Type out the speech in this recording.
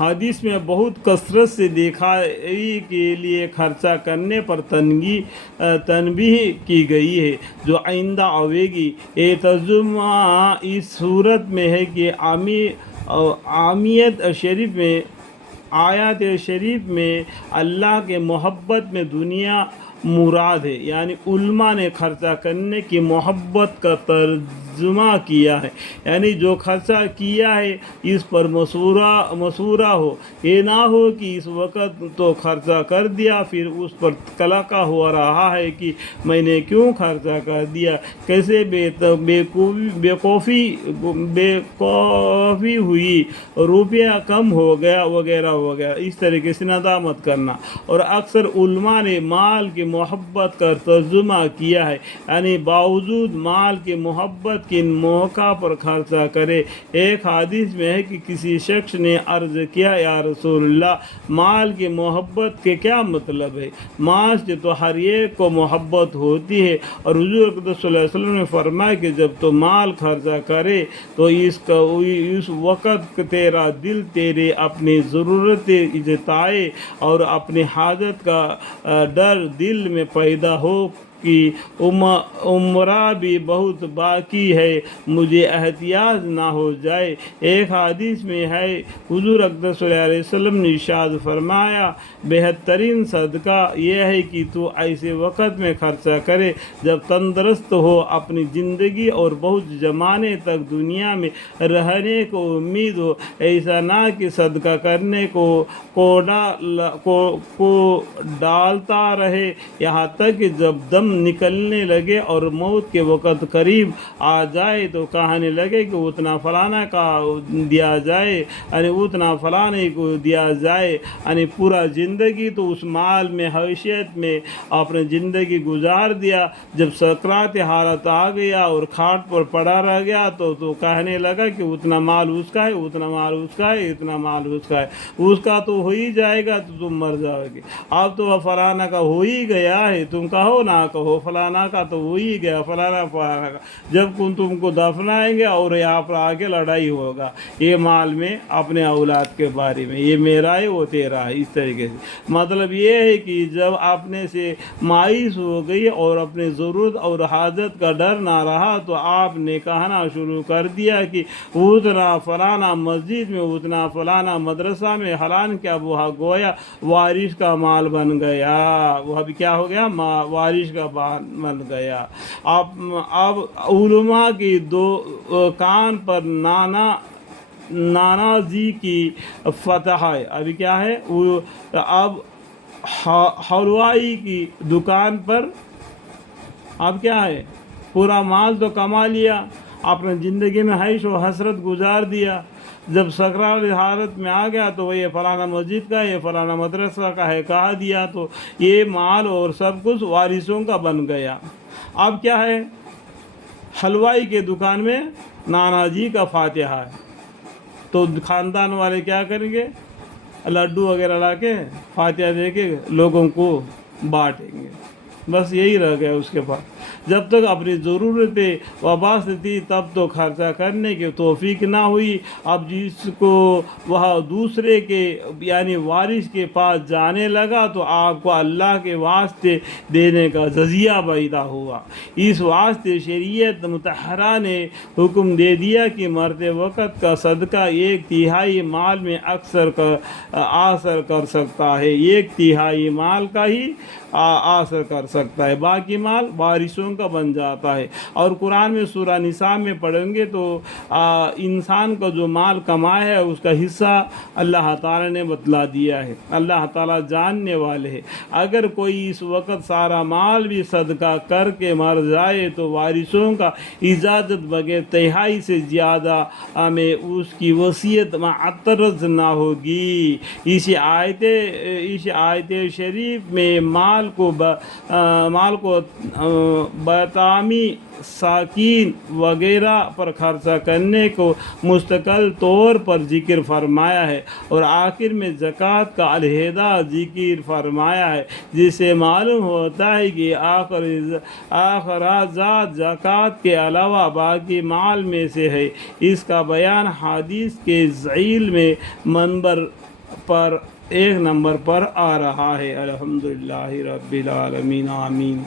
حدیث میں بہت کثرت سے دکھائی کے لیے خرچہ کرنے پر تنبیہ کی گئی ہے جو آئندہ آئے گی۔ یہ ترجمہ اس صورت میں ہے کہ آیات شریف میں اللہ کے محبت میں دنیا مراد ہے، یعنی علماء نے خرچہ کرنے کی محبت کا ترجمہ کیا ہے، یعنی جو خرچہ کیا ہے اس پر مشورہ ہو، یہ نہ ہو کہ اس وقت تو خرچہ کر دیا پھر اس پر کلکہ ہو رہا ہے کہ میں نے کیوں خرچہ کر دیا، کیسے بے خوفی ہوئی، روپیہ کم ہو گیا وغیرہ وغیرہ، اس طریقے سے ندامت کرنا۔ اور اکثر علماء نے مال کی محبت کا ترجمہ کیا ہے، یعنی باوجود مال کی محبت کے موقع پر خرچہ کرے۔ ایک حدیث میں ہے کہ کسی شخص نے عرض کیا، یا رسول اللہ، مال کی محبت کے کیا مطلب ہے؟ مال سے تو ہر ایک کو محبت ہوتی ہے، اور حضور اقدس صلی اللہ علیہ وسلم نے فرمایا کہ جب تو مال خرچہ کرے تو اس وقت تیرا دل تیرے اپنی ضرورتیں جتائے اور اپنی حاجت کا ڈر دل میں پیدا ہو کہ عمرہ بھی بہت باقی ہے، مجھے احتیاط نہ ہو جائے۔ ایک حدیث میں ہے، حضور اقدس صلی اللہ علیہ وسلم نے ارشاد فرمایا، بہترین صدقہ یہ ہے کہ تو ایسے وقت میں خرچہ کرے جب تندرست ہو، اپنی زندگی اور بہت زمانے تک دنیا میں رہنے کو امید ہو، ایسا نہ کہ صدقہ کرنے کو ڈالتا رہے یہاں تک کہ جب دم نکلنے لگے اور موت کے وقت قریب آ جائے تو کہنے لگے کہ اتنا فلانا کا دیا جائے، یعنی اتنا فلانے کو دیا جائے، یعنی پورا زندگی تو اس مال میں حیثیت میں اپنے زندگی گزار دیا، جب سکرات حالت آ گیا اور کھاٹ پر پڑا رہ گیا تو کہنے لگا کہ اتنا مال اس کا ہے، اتنا مال اس کا ہے، اتنا مال اس کا ہے، اس کا تو ہو ہی جائے گا تو تم مر جاؤ گے، اب تو فلانا کا ہو ہی گیا ہے، تم کہو نہ کہو فلانا کا تو ہو ہی گیا، فلانا کا جب تم کو دفنائیں گے اور یہاں پر آگے لڑائی ہوگا یہ مال میں اپنے اولاد کے بارے میں، یہ میرا ہے وہ تیرا ہے، اس طریقے سے۔ مطلب یہ ہے کہ جب اپنے سے مایوس ہو گئی اور اپنی ضرورت اور حاجت کا ڈر نہ رہا تو آپ نے کہنا شروع کر دیا کہ اتنا فلانا مسجد میں، اتنا فلانا مدرسہ میں، حالان کیا وہ گویا وارث کا مال بن گیا، وہ ابھی کیا ہو گیا، وارث کا بن گیا۔ اب علماء کی کان پر نانا جی کی فتح ہے، ابھی کیا ہے، اب حلوائی کی دکان پر اب کیا ہے، پورا مال تو کما لیا، اپنے زندگی میں عیش و حسرت گزار دیا، جب سکرات حالت میں آ گیا تو یہ فلانا مسجد کا ہے، یہ فلانا مدرسہ کا ہے کہا دیا، تو یہ مال اور سب کچھ وارثوں کا بن گیا۔ اب کیا ہے، حلوائی کے دکان میں نانا جی کا فاتحہ ہے، تو خاندان والے کیا کریں گے، لڈو وغیرہ لا کے فاتحہ دے کے لوگوں کو بانٹیں گے، بس یہی رہ گیا اس کے پاس۔ جب تک اپنی ضرورتیں وابستہ تھی تب تو خرچہ کرنے کی توفیق نہ ہوئی، اب جس کو وہ دوسرے کے یعنی وارث کے پاس جانے لگا تو آپ کو اللہ کے واسطے دینے کا جزیہ پیدا ہوا۔ اس واسطے شریعت مطہرہ نے حکم دے دیا کہ مرتے وقت کا صدقہ 1/3 مال میں اثر کر سکتا ہے، 1/3 مال کا ہی اثر کر سکتا ہے، باقی مال وارثوں کا بن جاتا ہے۔ اور قرآن میں سورہ نساء میں پڑھیں گے تو انسان کا جو مال کمایا ہے اس کا حصہ اللہ تعالیٰ نے بتلا دیا ہے، اللہ تعالیٰ جاننے والے ہیں۔ اگر کوئی اس وقت سارا مال بھی صدقہ کر کے مر جائے تو وارثوں کا اجازت بغیر 1/3 سے زیادہ میں اس کی وصیت معترض نہ ہوگی۔ اس آیت شریف میں مال مال کو بیتامی ساکین وغیرہ پر خرچہ کرنے کو مستقل طور پر ذکر فرمایا ہے، اور آخر میں زکوٰۃ کا علیحدہ ذکر فرمایا ہے، جس سے معلوم ہوتا ہے کہ اخراجات زکوٰۃ کے علاوہ باقی مال میں سے ہے۔ اس کا بیان حدیث کے ذیل میں ایک نمبر پر آ رہا ہے۔ الحمدللہ رب العالمین، آمین۔